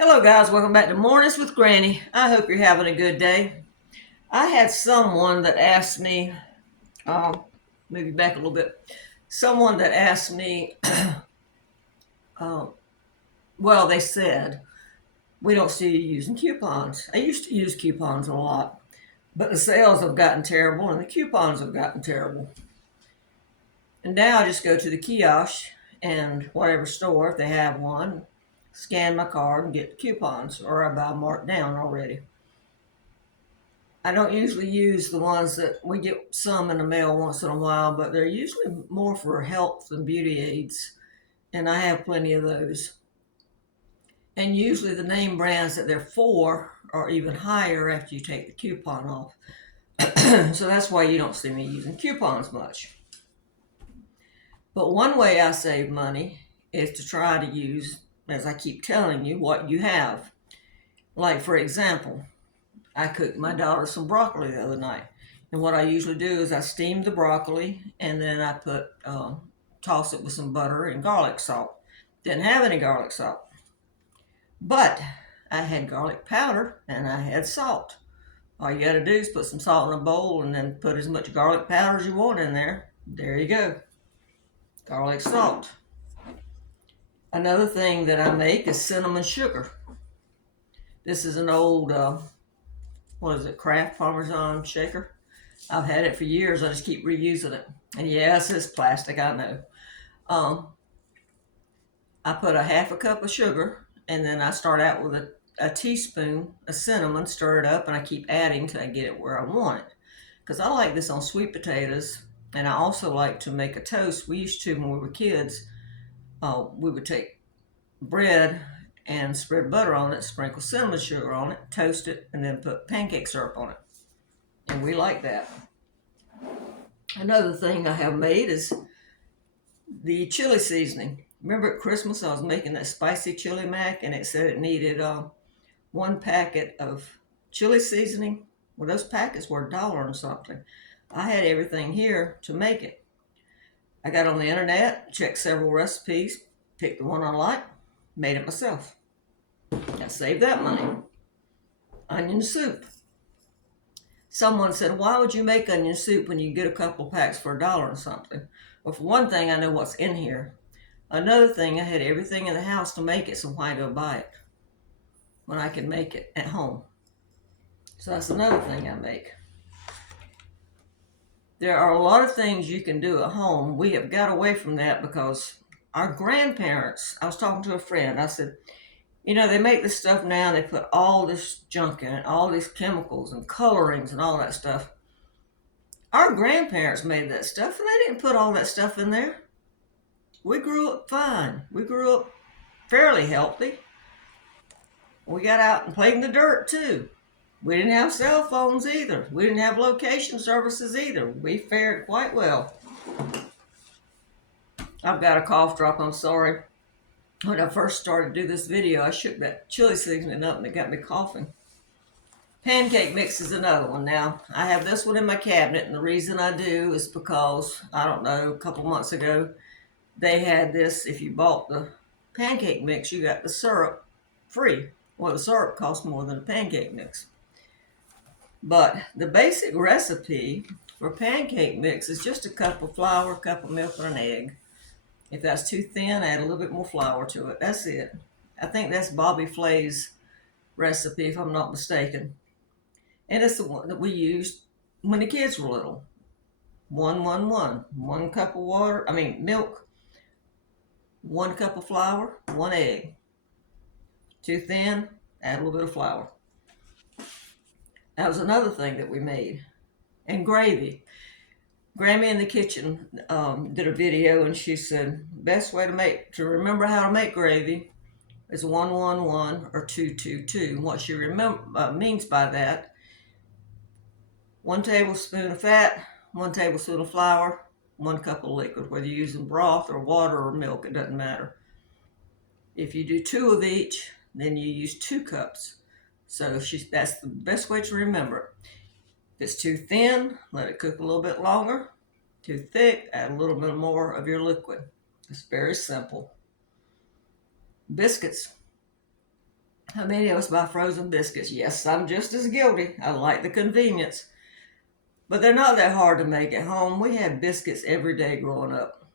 Hello guys, welcome back to Mornings with Granny. I hope you're having a good day. I had someone that asked me, maybe back a little bit, someone that asked me, uh, well, they said, we don't see you using coupons. I used to use coupons a lot, but the sales have gotten terrible and the coupons have gotten terrible. And now I just go to the kiosk and whatever store, if they have one, scan my card and get the coupons, or I buy them marked down already. I don't usually use the ones that we get some in the mail once in a while, but they're usually more for health and beauty aids, and I have plenty of those. And usually the name brands that they're for are even higher after you take the coupon off. So that's why you don't see me using coupons much. But one way I save money is to try to use, as I keep telling you, what you have. Like, for example, I cooked my daughter some broccoli the other night. And what I usually do is I steam the broccoli and then I toss it with some butter and garlic salt. Didn't have any garlic salt, but I had garlic powder and I had salt. All you got to do is put some salt in a bowl and then put as much garlic powder as you want in there. There you go, garlic salt. Another thing that I make is cinnamon sugar. This is an old, Kraft Parmesan shaker. I've had it for years. I just keep reusing it. And yes, it's plastic, I know. Um, I put a half a cup of sugar, and then I start out with a teaspoon of cinnamon, stir it up, and I keep adding till I get it where I want it. Because I like this on sweet potatoes, and I also like to make a toast. We used to, when we were kids, we would take bread and spread butter on it, sprinkle cinnamon sugar on it, toast it, and then put pancake syrup on it. And we like that. Another thing I have made is the chili seasoning. Remember at Christmas I was making that spicy chili mac and it said it needed one packet of chili seasoning? Well, those packets were $1 and something. I had everything here to make it. I got on the internet, checked several recipes, picked the one I liked, made it myself. I saved that money. Onion soup. Someone said, why would you make onion soup when you get a couple packs for $1 or something? Well, for one thing, I know what's in here. Another thing, I had everything in the house to make it, so why go buy it when I can make it at home? So that's another thing I make. There are a lot of things you can do at home. We have got away from that because our grandparents, I was talking to a friend, I said, they make this stuff now and they put all this junk in it, all these chemicals and colorings and all that stuff. Our grandparents made that stuff and they didn't put all that stuff in there. We grew up fine. We grew up fairly healthy. We got out and played in the dirt too. We didn't have cell phones either. We didn't have location services either. We fared quite well. I've got a cough drop, I'm sorry. When I first started to do this video, I shook that chili seasoning up and it got me coughing. Pancake mix is another one. Now, I have this one in my cabinet, and the reason I do is because, I don't know, a couple months ago, they had this. If you bought the pancake mix, you got the syrup free. Well, the syrup costs more than the pancake mix. But the basic recipe for pancake mix is just a cup of flour, a cup of milk, and an egg. If that's too thin, add a little bit more flour to it. That's it. I think that's Bobby Flay's recipe, if I'm not mistaken. And it's the one that we used when the kids were little. 1-1-1. 1 cup of milk, 1 cup of flour, 1 egg. Too thin, add a little bit of flour. That was another thing that we made. And gravy. Grammy in the kitchen did a video and she said, best way to remember how to make gravy is 1-1-1 or 2-2-2. What she means by that, 1 tablespoon of fat, 1 tablespoon of flour, 1 cup of liquid. Whether you're using broth or water or milk, it doesn't matter. If you do 2 of each, then you use 2 cups. So that's the best way to remember it. If it's too thin, let it cook a little bit longer. Too thick, add a little bit more of your liquid. It's very simple. Biscuits. How many of us buy frozen biscuits? Yes, I'm just as guilty. I like the convenience. But they're not that hard to make at home. We had biscuits every day growing up.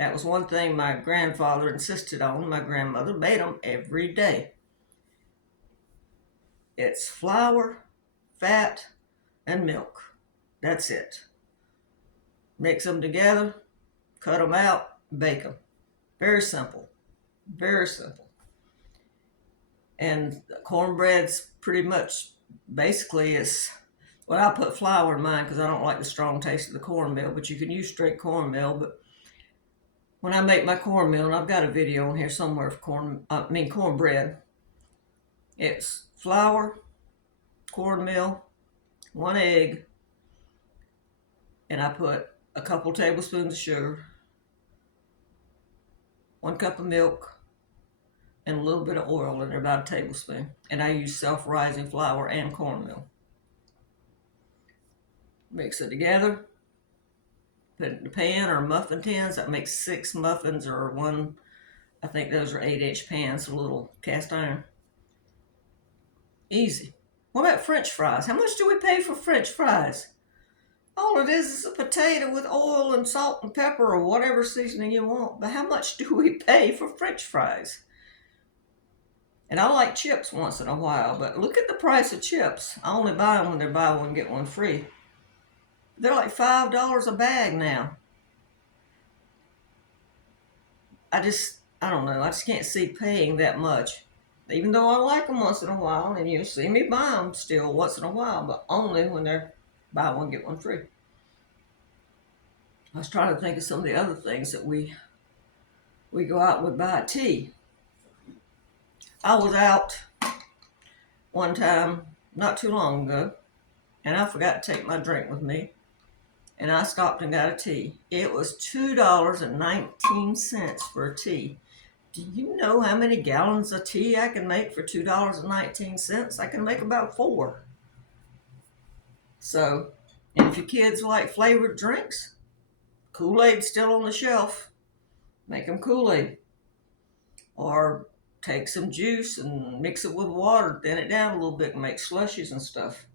That was one thing my grandfather insisted on. My grandmother made them every day. It's flour, fat, and milk. That's it. Mix them together, cut them out, bake them. Very simple. Very simple. And cornbread's pretty much basically is, well, I put flour in mine because I don't like the strong taste of the cornmeal, but you can use straight cornmeal. But when I make my cornmeal, and I've got a video on here somewhere of cornbread, it's flour, cornmeal, 1 egg, and I put a couple tablespoons of sugar, 1 cup of milk, and a little bit of oil in there, about a tablespoon. And I use self-rising flour and cornmeal. Mix it together, put it in the pan or muffin tins. That makes 6 muffins or one, I think those are 8-inch pans, a little cast iron. Easy. What about French fries? How much do we pay for French fries? All it is a potato with oil and salt and pepper or whatever seasoning you want. But how much do we pay for French fries? And I like chips once in a while, but look at the price of chips. I only buy them when they're buy one, get one free. They're like $5 a bag now. I don't know. I just can't see paying that much. Even though I like them once in a while, and you'll see me buy them still once in a while, but only when they're buy one, get one free. I was trying to think of some of the other things that we go out and we buy. Tea. I was out one time not too long ago, and I forgot to take my drink with me, and I stopped and got a tea. It was $2.19 for a tea. Do you know how many gallons of tea I can make for $2.19? I can make about 4. So, and if your kids like flavored drinks, Kool-Aid's still on the shelf. Make them Kool-Aid. Or take some juice and mix it with water, thin it down a little bit and make slushies and stuff.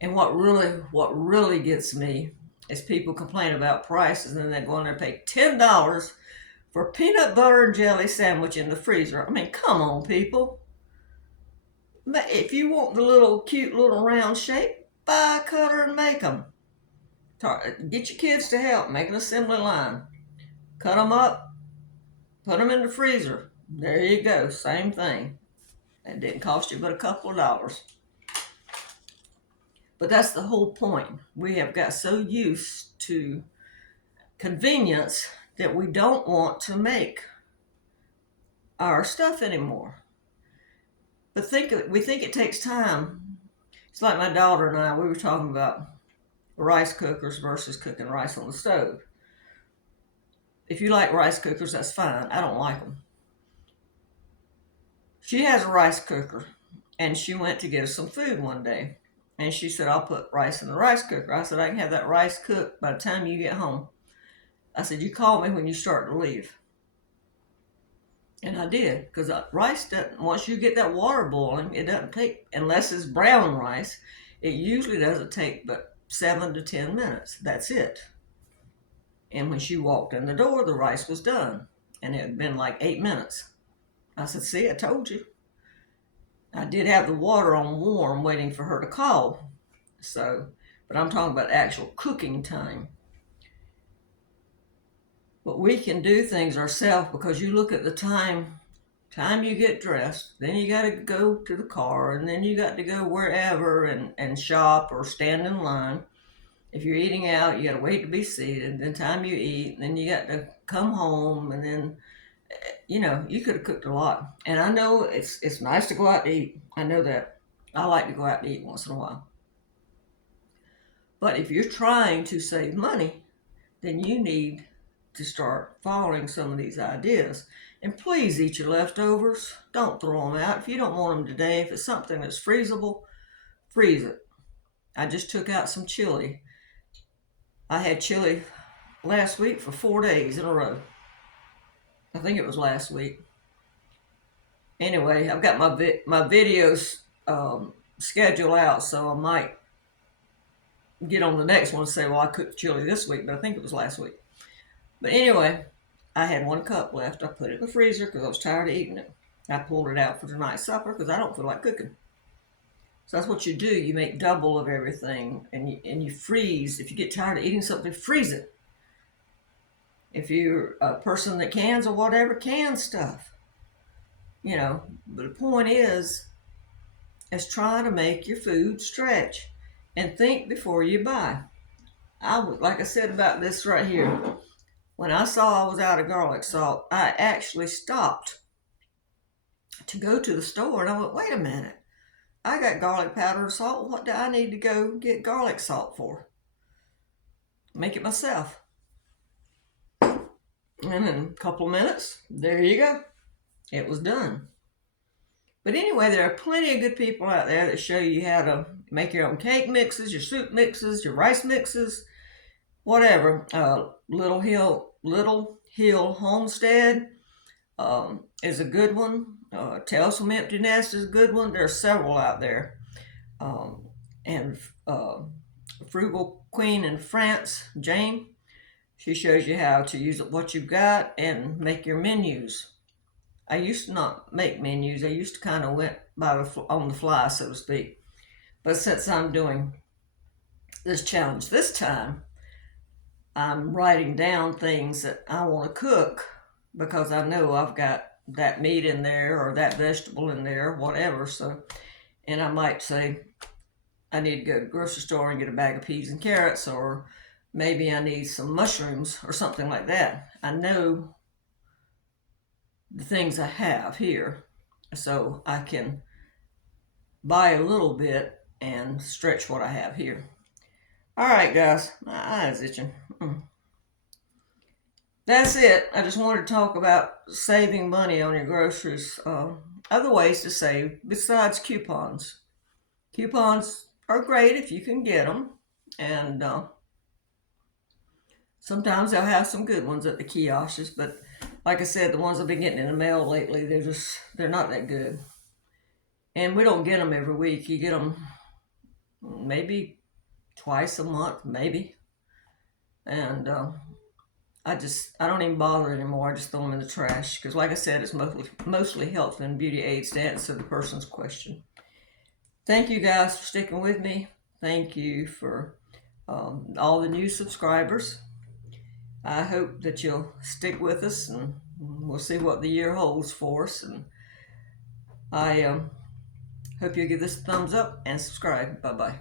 And what really gets me is people complain about prices and then they go in there and pay $10 for a peanut butter and jelly sandwich in the freezer. I mean, come on, people. If you want the little cute little round shape, buy a cutter and make them. Get your kids to help. Make an assembly line. Cut them up. Put them in the freezer. There you go. Same thing. It didn't cost you but a couple of dollars. But that's the whole point. We have got so used to convenience that we don't want to make our stuff anymore. But we think it takes time. It's like my daughter and I, we were talking about rice cookers versus cooking rice on the stove. If you like rice cookers, that's fine. I don't like them. She has a rice cooker, and she went to get us some food one day. And she said, I'll put rice in the rice cooker. I said, I can have that rice cooked by the time you get home. I said, you call me when you start to leave. And I did, because rice doesn't, once you get that water boiling, it doesn't take, unless it's brown rice, it usually doesn't take but 7 to 10 minutes. That's it. And when she walked in the door, the rice was done. And it had been like 8 minutes. I said, see, I told you. I did have the water on warm waiting for her to call. So, but I'm talking about actual cooking time. But we can do things ourselves because you look at the time you get dressed, then you got to go to the car, and then you got to go wherever and shop or stand in line. If you're eating out, you got to wait to be seated. Then time you eat, then you got to come home, and then, you could have cooked a lot. And I know it's nice to go out to eat. I know that. I like to go out to eat once in a while. But if you're trying to save money, then you need to start following some of these ideas. And please eat your leftovers. Don't throw them out. If you don't want them today, if it's something that's freezable, freeze it. I just took out some chili. I had chili last week for 4 days in a row. I think it was last week. Anyway, I've got my videos scheduled out, so I might get on the next one and say, well, I cooked chili this week, but I think it was last week. But anyway, I had 1 cup left. I put it in the freezer because I was tired of eating it. I pulled it out for tonight's supper because I don't feel like cooking. So that's what you do. You make double of everything, and you freeze. If you get tired of eating something, freeze it. If you're a person that cans or whatever, can stuff. But the point is trying to make your food stretch and think before you buy. Like I said about this right here, when I saw I was out of garlic salt, I actually stopped to go to the store and I went, wait a minute, I got garlic powder and salt. What do I need to go get garlic salt for? Make it myself. And in a couple of minutes, there you go. It was done. But anyway, there are plenty of good people out there that show you how to make your own cake mixes, your soup mixes, your rice mixes, whatever. Little Hill Homestead is a good one. Tales from Empty Nest is a good one. There are several out there. And Frugal Queen in France, Jane, she shows you how to use what you've got and make your menus. I used to not make menus. I used to kind of went on the fly, so to speak. But since I'm doing this challenge this time, I'm writing down things that I want to cook because I know I've got that meat in there or that vegetable in there, whatever. So, and I might say I need to go to the grocery store and get a bag of peas and carrots, or maybe I need some mushrooms or something like that. I know the things I have here, so I can buy a little bit and stretch what I have here. All right, guys, my eye's itching. That's it. I just wanted to talk about saving money on your groceries. Other ways to save besides coupons. Coupons are great if you can get them, and sometimes they'll have some good ones at the kiosks, but like I said, the ones I've been getting in the mail lately, they're not that good. And we don't get them every week. You get them maybe twice a month, maybe. And I don't even bother anymore. I just throw them in the trash because, like I said, it's mostly health and beauty aids to answer the person's question. Thank you guys for sticking with me. Thank you for all the new subscribers. I hope that you'll stick with us, and we'll see what the year holds for us. And I hope you'll give this a thumbs up and subscribe. Bye-bye.